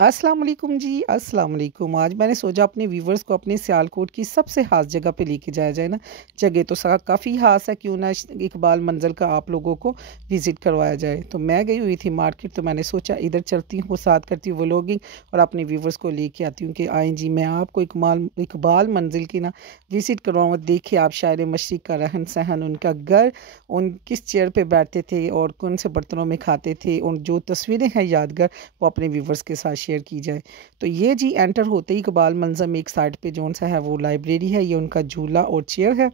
अस्सलाम वालेकुम जी, अस्सलाम वालेकुम। आज मैंने सोचा अपने व्यूवर्स को अपने सियालकोट की सबसे ख़ास जगह पे लेके जाया जाए ना। जगह तो काफ़ी ख़ास है, क्यों ना इकबाल मंज़िल का आप लोगों को विज़िट करवाया जाए। तो मैं गई हुई थी मार्केट, तो मैंने सोचा इधर चलती हूँ, साथ करती हूँ व्लॉगिंग और अपने व्यूवर्स को लेके आती हूँ कि आएँ जी, मैं आपको इकबाल मंज़िल की ना विज़िट करवाऊँ। देखिए आप शायर मशरिक़ का रहन-सहन, उनका घर, उन किस चेयर पे बैठते थे और कौन से बर्तनों में खाते थे, और जो तस्वीरें हैं यादगार, वो अपने व्यूवर्स के साथ शेयर की जाए। तो ये जी एंटर होते ही इकबाल मंज़र में एक साइड पे जोन सा है वो लाइब्रेरी है, ये उनका झूला और चेयर है।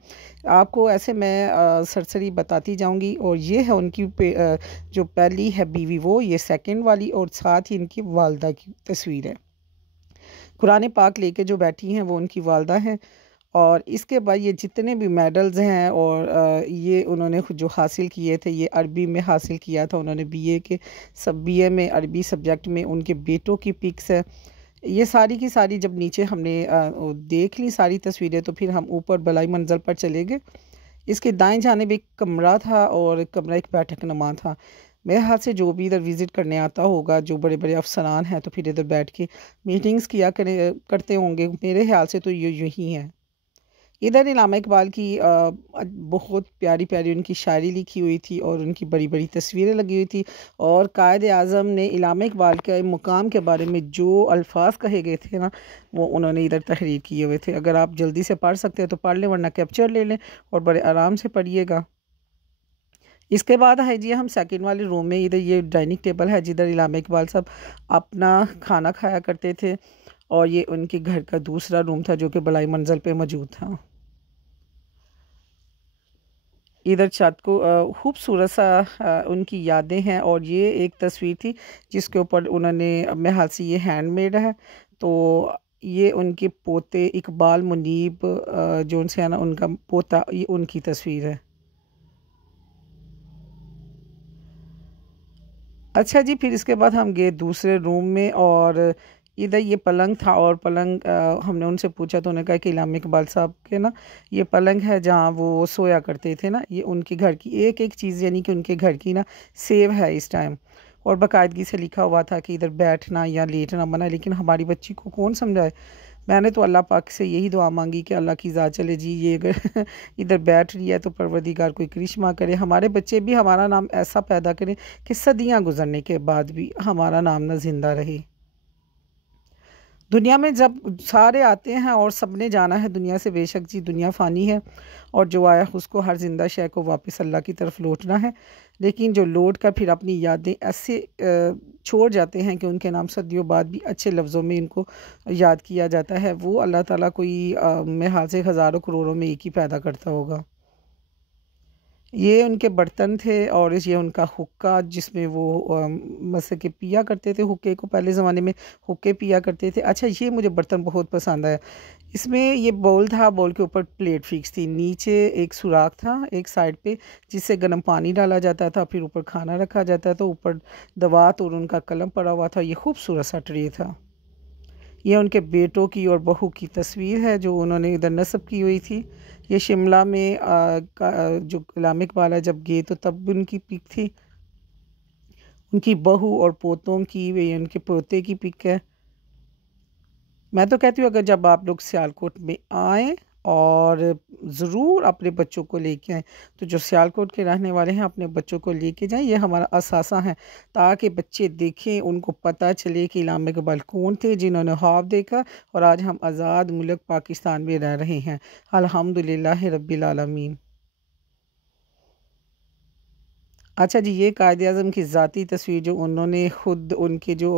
आपको ऐसे मैं सरसरी बताती जाऊँगी। और ये है उनकी जो पहली है बीवी, वो ये सेकंड वाली, और साथ ही इनकी वालदा की तस्वीर है। कुरान पाक लेके जो बैठी हैं वो उनकी वालदा हैं। और इसके बाद ये जितने भी मेडल्स हैं और ये उन्होंने खुद जो हासिल किए थे, ये अरबी में हासिल किया था उन्होंने, बीए के सब बीए में अरबी सब्जेक्ट में। उनके बेटों की पिक्स है। ये सारी की सारी जब नीचे हमने देख ली सारी तस्वीरें, तो फिर हम ऊपर बलाई मंजिल पर चले गए। इसके दाएं जानिब एक कमरा था और कमरा एक बैठक नुमा था। मेरे हाथ से जो भी इधर विज़िट करने आता होगा, जो बड़े बड़े अफसरान हैं, तो फिर इधर बैठ के मीटिंग्स करते होंगे। मेरे ख्याल से तो ये यूं ही है। इधर इलामा इकबाल की बहुत प्यारी-प्यारी उनकी शायरी लिखी हुई थी और उनकी बड़ी-बड़ी तस्वीरें लगी हुई थी। और कायद आज़म ने इलामा इकबाल के मुकाम के बारे में जो अल्फाज कहे गए थे ना, वो उन्होंने इधर तहरीर किए हुए थे। अगर आप जल्दी से पढ़ सकते हैं तो पढ़ लें, वरना कैप्चर ले लें और बड़े आराम से पढ़िएगा। इसके बाद है जी हम सेकंड वाले रूम में। इधर ये डाइनिंग टेबल है जिधर इलामा इकबाल साहब अपना खाना खाया करते थे। और ये उनके घर का दूसरा रूम था जो कि बलाई मंजिल पे मौजूद था। इधर छत को खूबसूरत सा उनकी यादें हैं। और ये एक तस्वीर थी जिसके ऊपर उन्होंने, मेरे हाथ से ये हैंडमेड है। तो ये उनके पोते इकबाल मुनीब जो उनसे है ना, उनका पोता, ये उनकी तस्वीर है। अच्छा जी, फिर इसके बाद हम गए दूसरे रूम में। और इधर ये पलंग था। और पलंग हमने उनसे पूछा तो उन्होंने कहा कि इलामा इकबाल साहब के ना ये पलंग है जहाँ वो सोया करते थे ना। ये उनके घर की एक एक चीज़, यानी कि उनके घर की ना सेव है इस टाइम। और बाकायदगी से लिखा हुआ था कि इधर बैठना या लेटना मना है, लेकिन हमारी बच्ची को कौन समझाए। मैंने तो अल्लाह पाक से यही दुआ मांगी कि अल्लाह की ज़ात चले जी, ये अगर इधर बैठ रही है तो परवरदिगार कोई करिश्मा करे, हमारे बच्चे भी हमारा नाम ऐसा पैदा करें कि सदियां गुजरने के बाद भी हमारा नाम ना जिंदा रहे। दुनिया में जब सारे आते हैं और सबने जाना है दुनिया से, बेशक जी दुनिया फ़ानी है और जो आया उसको हर ज़िंदा शय को वापस अल्लाह की तरफ लौटना है। लेकिन जो लौट कर फिर अपनी यादें ऐसे छोड़ जाते हैं कि उनके नाम सदियों बाद भी अच्छे लफ्ज़ों में इनको याद किया जाता है, वो अल्लाह ताला कोई मेरे हाल से हज़ारों करोड़ों में एक ही पैदा करता होगा। ये उनके बर्तन थे और ये उनका हुक्का जिसमें वो मसे के पिया करते थे। हुक्के को पहले ज़माने में हुक्के पिया करते थे। अच्छा, ये मुझे बर्तन बहुत पसंद आया। इसमें ये बाउल था, बाउल के ऊपर प्लेट फिक्स थी, नीचे एक सुराख था एक साइड पे जिससे गर्म पानी डाला जाता था, फिर ऊपर खाना रखा जाता था, ऊपर दवात और उनका कलम पड़ा हुआ था। ये खूबसूरत सा ट्रे था। ये उनके बेटों की और बहू की तस्वीर है जो उन्होंने इधर नस्ब की हुई थी। ये शिमला में जो इलामा इकबाल जब गए तो तब उनकी पिक थी। उनकी बहू और पोतों की, ये उनके पोते की पिक है। मैं तो कहती हूँ अगर जब आप लोग सियालकोट में आएँ और ज़रूर अपने बच्चों को लेके आएँ। तो जो सियालकोट के रहने वाले हैं अपने बच्चों को लेके जाएँ, ये हमारा असासा है, ताकि बच्चे देखें, उनको पता चले कि इलामा इकबाल कौन थे जिन्होंने ख्वाब देखा और आज हम आज़ाद मुल्क पाकिस्तान में रह रहे हैं। अल्हम्दुलिल्लाह रब्बिल आलमीन। अच्छा जी, ये कायद-ए-आज़म की ज़ाती तस्वीर जो उन्होंने खुद उनके जो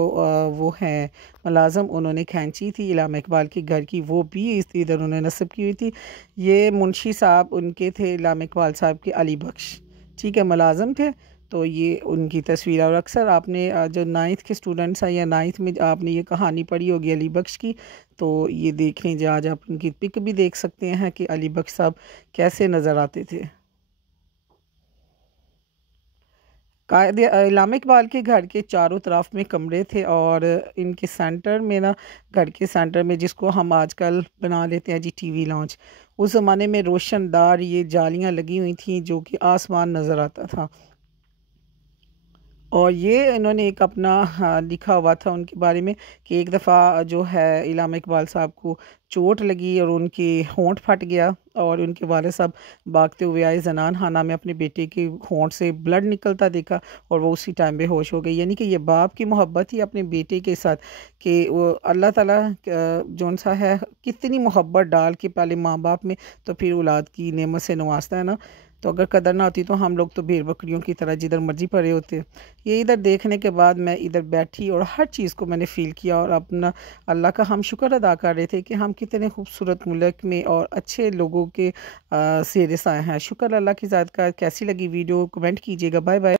वो हैं मुलाज़म, उन्होंने खींची थी इलामा इकबाल के घर की, वो भी इस इधर उन्होंने नस्ब की हुई थी। ये मुंशी साहब उनके थे इलामा इकबाल साहब के, अली बख्श, ठीक है, मुलाज़म थे। तो ये उनकी तस्वीर है। और अक्सर आपने जो 9th के स्टूडेंट्स हैं या 9th में आपने ये कहानी पढ़ी होगी अली बख्श की, तो ये देख लीजिए, आज आप उनकी पिक भी देख सकते हैं कि अली बख्श साहब कैसे नज़र आते थे। कायद इलामा इकबाल के घर के चारों तरफ में कमरे थे और इनके सेंटर में ना, घर के सेंटर में जिसको हम आजकल बना लेते हैं जी टीवी लॉन्च, उस ज़माने में रोशनदार ये जालियां लगी हुई थी जो कि आसमान नज़र आता था। और ये इन्होंने एक अपना लिखा हुआ था उनके बारे में कि एक दफ़ा जो है इल्हाम इकबाल साहब को चोट लगी और उनके होंठ फट गया और उनके वालिद साहब भागते हुए आए जनान खाना में, अपने बेटे के होंठ से ब्लड निकलता देखा और वो उसी टाइम बेहोश हो गई। यानी कि ये बाप की मोहब्बत ही अपने बेटे के साथ कि वो अल्लाह ताला जौन सा है कितनी मोहब्बत डाल के पहले माँ बाप में तो फिर औलाद की नेमत से नवाजता है ना। तो अगर कदर ना होती तो हम लोग तो भेड़ बकरियों की तरह जिधर मर्जी पड़े होते। ये इधर देखने के बाद मैं इधर बैठी और हर चीज़ को मैंने फ़ील किया और अपना अल्लाह का हम शुक्र अदा कर रहे थे कि हम कितने खूबसूरत मुल्क में और अच्छे लोगों के सेरे से आए हैं। शुक्र अल्लाह की ज़ात का। कैसी लगी वीडियो कमेंट कीजिएगा। Bye bye.